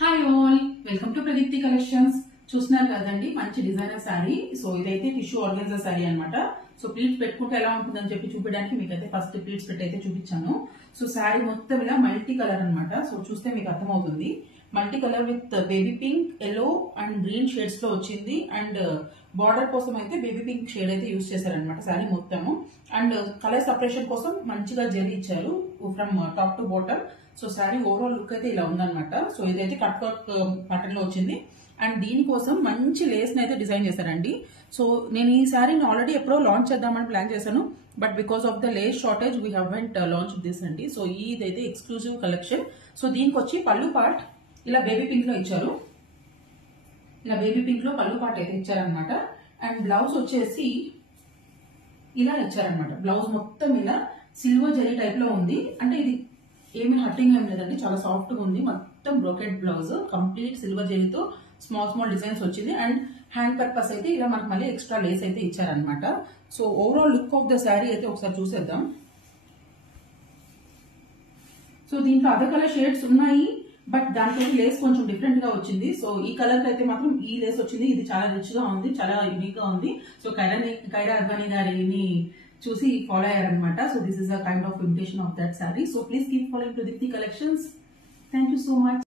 Hi all, welcome to Pradeepti collections. చూస్తున్నారు కదండి మంచి డిజైనర్ శారీ. సో ఇదైతే టిష్యూ ఆర్గన్జా శారీ అనమాట. సో ప్లీట్స్ పెట్టుకుంటే ఎలా ఉంటుందని చెప్పి చూపించడానికి మీకైతే ఫస్ట్ ప్లీట్స్ పెట్టి అయితే చూపించాను. సో శారీ మొత్తం ఇలా మల్టీ కలర్ అనమాట. సో చూస్తే మీకు అర్థమవుతుంది. Multi colour with baby pink, yellow and green shades లో వచ్చింది. అండ్ బార్డర్ కోసం అయితే బేబీ పింక్ షేడ్ అయితే యూజ్ చేశారనమాట శారీ మొత్తము. అండ్ కలర్ సపరేషన్ కోసం మంచిగా జరీ ఇచ్చారు from top to bottom. So sari overall look అయితే ఇలా ఉందన్నమాట. సో ఇదైతే కట్ వర్క్ ప్యాటర్న్ లో వచ్చింది. అండ్ దీనికోసం మంచి లేస్ ని అయితే డిజైన్ చేశారండి. సో నేను ఈ శారీని ఆల్రెడీ ఎప్పుడో లాంచ్ చేద్దామని ప్లాన్ చేశాను. But because of the lace shortage we haven't launch this అండి. సో ఇదైతే ఎక్స్క్లూజివ్ కలెక్షన్. సో దీనికి వచ్చి పళ్ళు పార్ట్ ఇలా బేబీ పింక్ లో ఇచ్చారు. ఇలా బేబీ పింక్ లో పళ్ళు పార్ట్ అయితే ఇచ్చారనమాట. అండ్ బ్లౌజ్ వచ్చేసి ఇలా ఇచ్చారనమాట. బ్లౌజ్ మొత్తం ఇలా సిల్వర్ జరీ టైప్ లో ఉంది. అంటే ఇది ఏమి హట్టింగ్ ఏం లేదండి, చాలా సాఫ్ట్ గా ఉంది. మొత్తం బ్రోకెట్ బ్లౌజ్ కంప్లీట్ సిల్వర్ జరీతో స్మాల్ స్మాల్ డిజైన్స్ వచ్చింది. అండ్ హ్యాండ్ పర్పస్ అయితే ఇలా మనకు మళ్ళీ ఎక్స్ట్రా లేస్ అయితే ఇచ్చారనమాట. So overall look of the sari అయితే ఒకసారి చూసేద్దాం. సో దీంట్లో అదర్ కలర్ షేడ్స్ ఉన్నాయి, బట్ దాంట్లో లేస్ కొంచెం డిఫరెంట్ గా వచ్చింది. సో ఈ కలర్ అయితే మాత్రం ఈ లేస్ వచ్చింది. ఇది చాలా రిచ్ గా ఉంది, చాలా యూనిక్ గా ఉంది. సో కైరా అద్వానీ గారిని చూసి ఫాలో అయ్యారనమాట. So this is a kind of imitation of that sari. So please keep following Pradeepthi collections. Thank you so much.